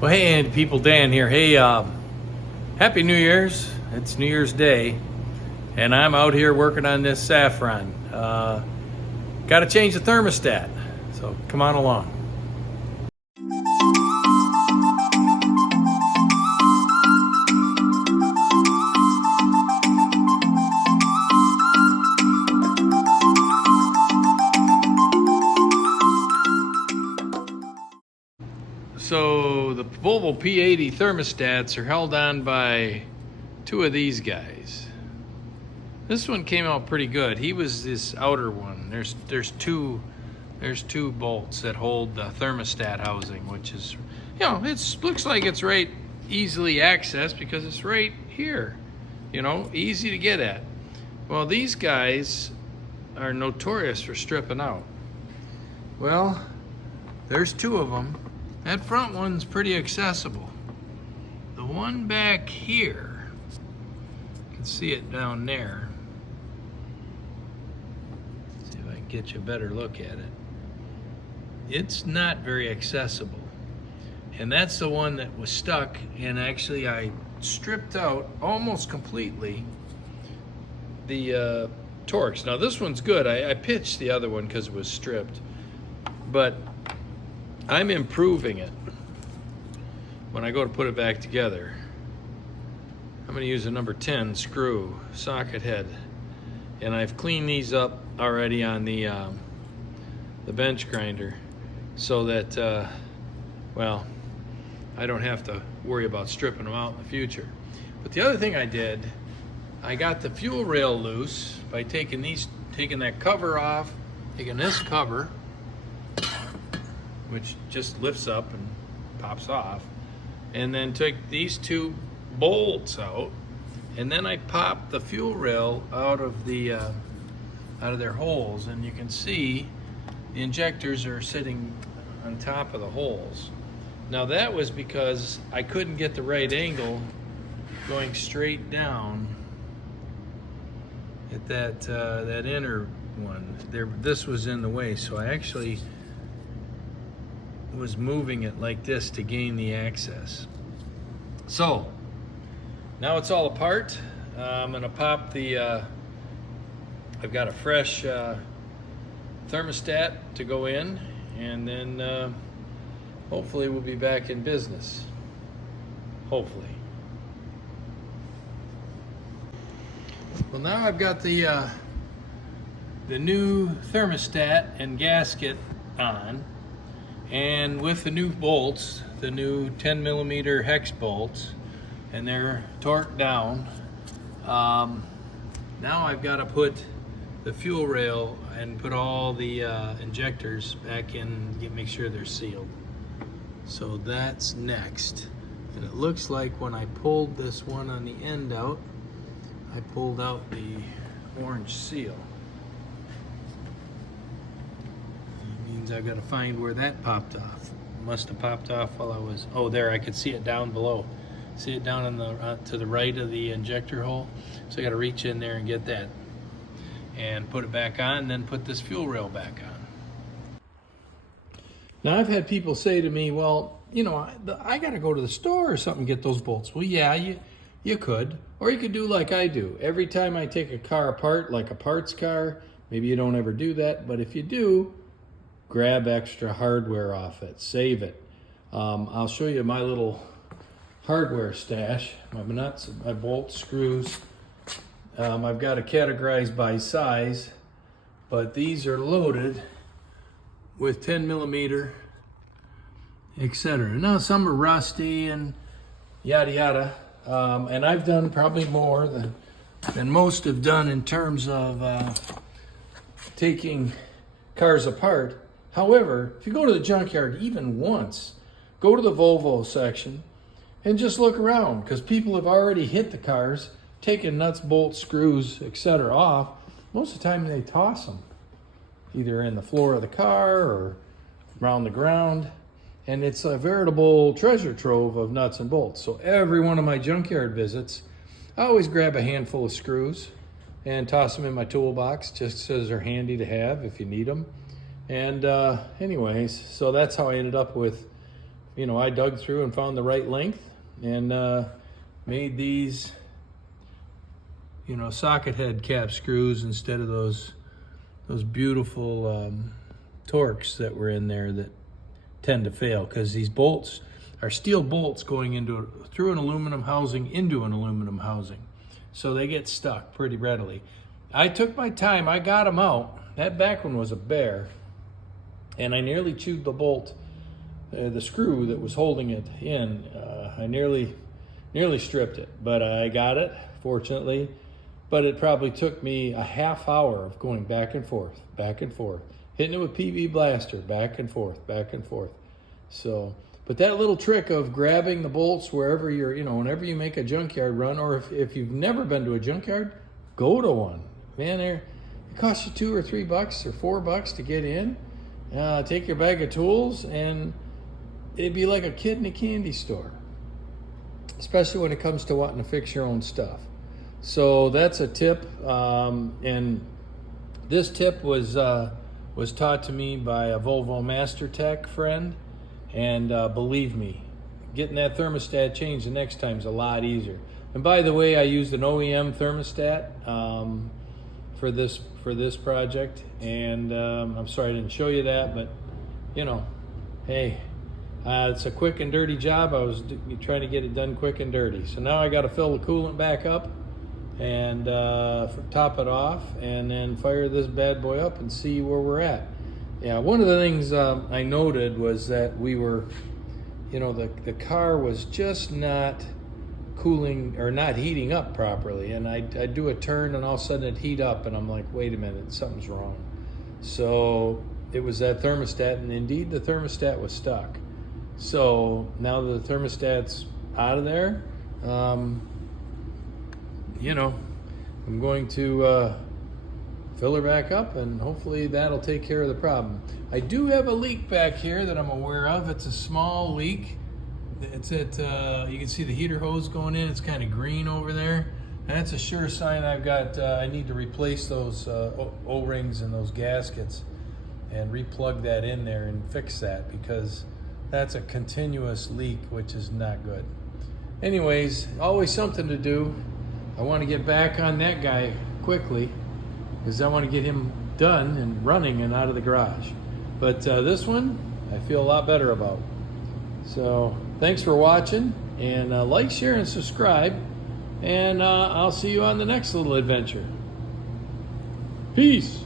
Well, hey, and people, Dan here. Hey, Happy New Year's. It's New Year's Day, and I'm out here working on this Saffron. Got to change the thermostat, so come on along. So the Volvo P80 thermostats are held on by two of these guys. This one came out pretty good. He was this outer one. There's two bolts that hold the thermostat housing, which is, looks like it's right easily accessed because it's right here, easy to get at. Well, these guys are notorious for stripping out. Well, there's two of them. That front one's pretty accessible. The one back here, you can see it down there. See if I can get you a better look at it. It's not very accessible. And that's the one that was stuck, and actually I stripped out almost completely the Torx. Now this one's good. I pitched the other one because it was stripped. But I'm improving it when I go to put it back together. I'm going to use a number 10 screw socket head, and I've cleaned these up already on the bench grinder so that I don't have to worry about stripping them out in the future. But the other thing I did, I got the fuel rail loose by taking that cover off, taking this cover, which just lifts up and pops off, and then took these two bolts out, and then I popped the fuel rail out of their holes, and you can see the injectors are sitting on top of the holes. Now that was because I couldn't get the right angle going straight down at that inner one. This was in the way, so I actually was moving it like this to gain the access. So now it's all apart. I'm gonna pop I've got a fresh thermostat to go in, and then hopefully we'll be back in business. Hopefully. Well, now I've got the new thermostat and gasket on. And with the new bolts, the new 10mm hex bolts, and they're torqued down, now I've got to put the fuel rail and put all the injectors back in, make sure they're sealed. So that's next. And it looks like when I pulled this one on the end out, I pulled out the orange seal. I've got to find where that popped off. It must have popped off while I was, oh there, I could see it down below. See it down to the right of the injector hole? So I got to reach in there and get that and put it back on, and then put this fuel rail back on. Now I've had people say to me, well, I got to go to the store or something to get those bolts. Well, yeah, you could. Or you could do like I do. Every time I take a car apart, like a parts car, maybe you don't ever do that, but if you do, grab extra hardware off it, save it. I'll show you my little hardware stash, my nuts, my bolts, screws. I've got it categorized by size, but these are loaded with 10mm, etc. Now some are rusty and yada yada, and I've done probably more than most have done in terms of taking cars apart. However, if you go to the junkyard even once, go to the Volvo section and just look around, because people have already hit the cars, taken nuts, bolts, screws, etc. off. Most of the time they toss them, either in the floor of the car or around the ground, and it's a veritable treasure trove of nuts and bolts. So every one of my junkyard visits, I always grab a handful of screws and toss them in my toolbox, just so they're handy to have if you need them. And anyways, so that's how I ended up with, I dug through and found the right length and made these, socket head cap screws instead of those beautiful Torx that were in there that tend to fail, because these bolts are steel bolts going through an aluminum housing into an aluminum housing. So they get stuck pretty readily. I took my time, I got them out. That back one was a bear, and I nearly chewed the bolt, the screw that was holding it in. I nearly stripped it, but I got it, fortunately. But it probably took me a half hour of going back and forth, hitting it with PB blaster, back and forth. So, but that little trick of grabbing the bolts wherever you're, whenever you make a junkyard run, or if you've never been to a junkyard, go to one. Man, it costs you $2 or $3 or $4 to get in. Take your bag of tools, and it'd be like a kid in a candy store, especially when it comes to wanting to fix your own stuff. So that's a tip, and this tip was taught to me by a Volvo Master Tech friend, and believe me, getting that thermostat changed the next time is a lot easier. And by the way, I used an OEM thermostat for this project, and I'm sorry I didn't show you that, but hey, it's a quick and dirty job. I was trying to get it done quick and dirty. So now I got to fill the coolant back up and top it off, and then fire this bad boy up and see where we're at. Yeah, one of the things I noted was that we were, the car was just not cooling or not heating up properly, and I'd do a turn and all of a sudden it'd heat up, and I'm like, wait a minute, something's wrong. So it was that thermostat, and indeed the thermostat was stuck. So now that the thermostat's out of there, I'm going to fill her back up, and hopefully that'll take care of the problem. I do have a leak back here that I'm aware of. It's a small leak. It's you can see the heater hose going in. It's kind of green over there. And that's a sure sign I need to replace those O-rings and those gaskets and replug that in there and fix that, because that's a continuous leak, which is not good. Anyways, always something to do. I want to get back on that guy quickly, because I want to get him done and running and out of the garage. But this one, I feel a lot better about. So thanks for watching, and like, share, and subscribe, and I'll see you on the next little adventure. Peace.